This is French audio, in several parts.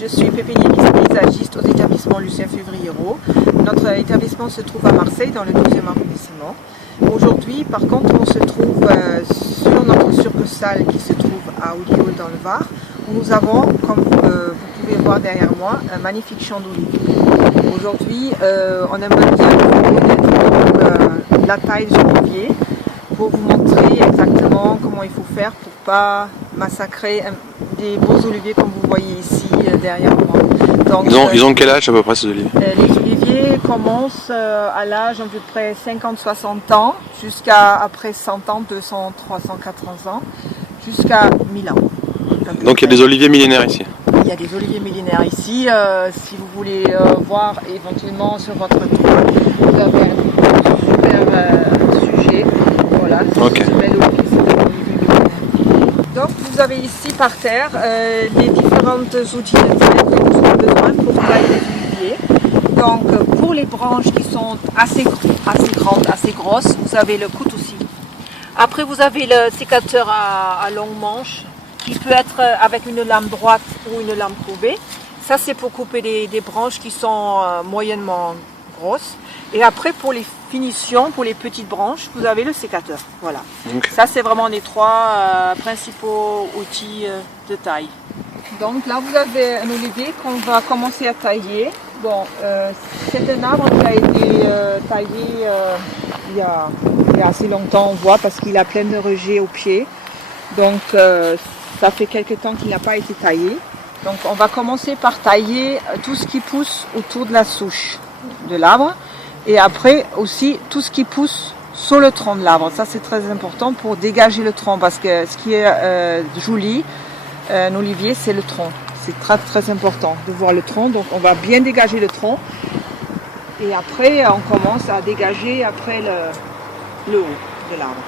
je suis pépiniériste paysagiste aux établissements Lucien Févriero. Notre établissement se trouve à Marseille, dans le 12e arrondissement. Aujourd'hui, par contre, on se trouve sur notre succursale qui se trouve à Ollioules dans le Var, où nous avons, comme vous pouvez voir derrière moi, un magnifique champ d'olives. Aujourd'hui, on aimerait bien vous connaître la taille du olivier, pour vous montrer exactement comment il faut faire pour ne pas massacrer des beaux oliviers comme vous voyez ici derrière moi. Donc, ils ont quel âge à peu près ces oliviers? Les oliviers commencent à l'âge à peu près 50-60 ans, jusqu'à après 100 ans, 200, 300, 400 ans, jusqu'à 1000 ans. Donc il y a des oliviers millénaires ici? Il y a des oliviers millénaires ici. Si vous voulez voir éventuellement sur votre tour, vous avez un super sujet. Voilà, okay. Donc vous avez ici par terre les différentes outils de taille que vous avez besoin pour tailler les oliviers. Donc pour les branches qui sont assez grandes, assez grosses, vous avez le couteau-scie. Après vous avez le sécateur à longue manche qui peut être avec une lame droite ou une lame courbée. Ça c'est pour couper des branches qui sont moyennement grosses. Et après pour les finitions, pour les petites branches, vous avez le sécateur. Voilà. Okay. Ça c'est vraiment les trois principaux outils de taille. Donc là vous avez un olivier qu'on va commencer à tailler. Bon, c'est un arbre qui a été taillé il y a assez longtemps, on voit, parce qu'il a plein de rejets au pied. Donc ça fait quelques temps qu'il n'a pas été taillé. Donc on va commencer par tailler tout ce qui pousse autour de la souche de l'arbre. Et après aussi tout ce qui pousse sur le tronc de l'arbre. Ça c'est très important pour dégager le tronc, parce que ce qui est joli, un olivier, c'est le tronc. C'est très très important de voir le tronc. Donc on va bien dégager le tronc. Et après on commence à dégager après le haut de l'arbre.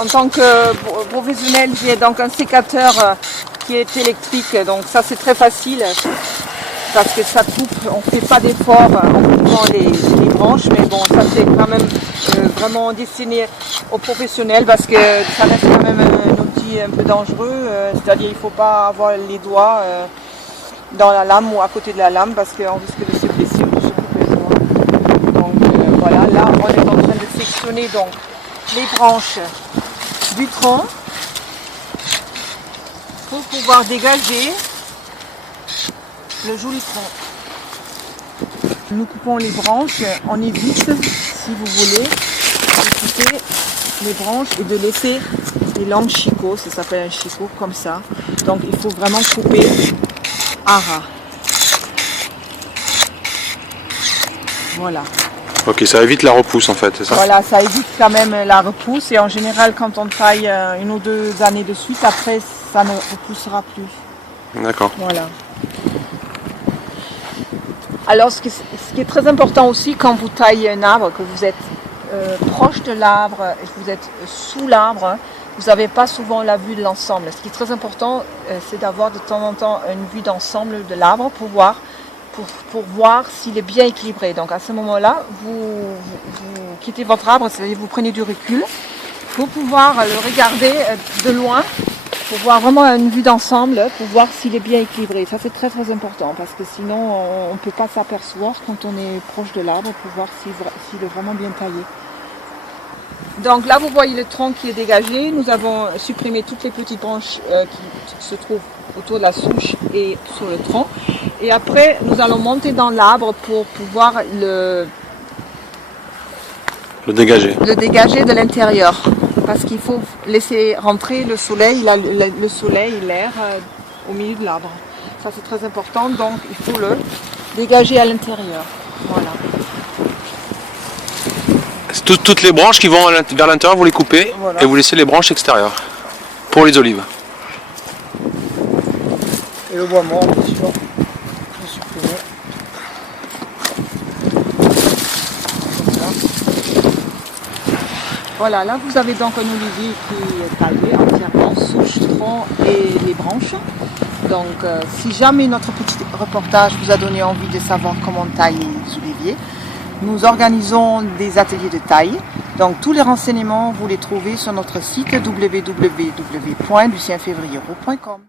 En tant que professionnel, j'ai donc un sécateur qui est électrique. Donc ça c'est très facile. Parce que ça coupe, on ne fait pas d'effort en coupant les branches, mais bon, ça c'est quand même vraiment destiné aux professionnels, parce que ça reste quand même un outil un peu dangereux, c'est-à-dire il ne faut pas avoir les doigts dans la lame ou à côté de la lame, parce qu'on risque de se blesser ou de se couper les doigts. Donc voilà, là on est en train de sectionner donc les branches du tronc pour pouvoir dégager le joli tronc. Nous coupons les branches, on évite, si vous voulez, de couper les branches et de laisser des longs chicots, ça s'appelle un chicot, comme ça. Donc il faut vraiment couper à ras. Voilà. Ok, ça évite la repousse en fait, c'est ça? Voilà, ça évite quand même la repousse, et en général quand on taille 1 ou 2 années de suite, après ça ne repoussera plus. D'accord. Voilà. Alors ce qui est très important aussi quand vous taillez un arbre, que vous êtes proche de l'arbre et que vous êtes sous l'arbre, vous n'avez pas souvent la vue de l'ensemble. Ce qui est très important, c'est d'avoir de temps en temps une vue d'ensemble de l'arbre pour voir s'il est bien équilibré. Donc à ce moment-là, vous quittez votre arbre, c'est-à-dire vous prenez du recul pour pouvoir le regarder de loin, pour voir vraiment une vue d'ensemble, pour voir s'il est bien équilibré. Ça c'est très très important, parce que sinon on ne peut pas s'apercevoir quand on est proche de l'arbre pour voir s'il est vraiment bien taillé. Donc là vous voyez le tronc qui est dégagé. Nous avons supprimé toutes les petites branches qui se trouvent autour de la souche et sur le tronc. Et après nous allons monter dans l'arbre pour pouvoir le dégager de l'intérieur. Parce qu'il faut laisser rentrer le soleil, le soleil et l'air au milieu de l'arbre. Ça c'est très important, donc il faut le dégager à l'intérieur. Voilà. Toutes les branches qui vont vers l'intérieur, vous les coupez, voilà. Et vous laissez les branches extérieures pour les olives. Et le bois mort, bien sûr. Voilà, là vous avez donc un olivier qui est taillé entièrement, souche, tronc et les branches. Donc si jamais notre petit reportage vous a donné envie de savoir comment tailler les oliviers, nous organisons des ateliers de taille. Donc tous les renseignements vous les trouvez sur notre site www.lucienfevriero.com.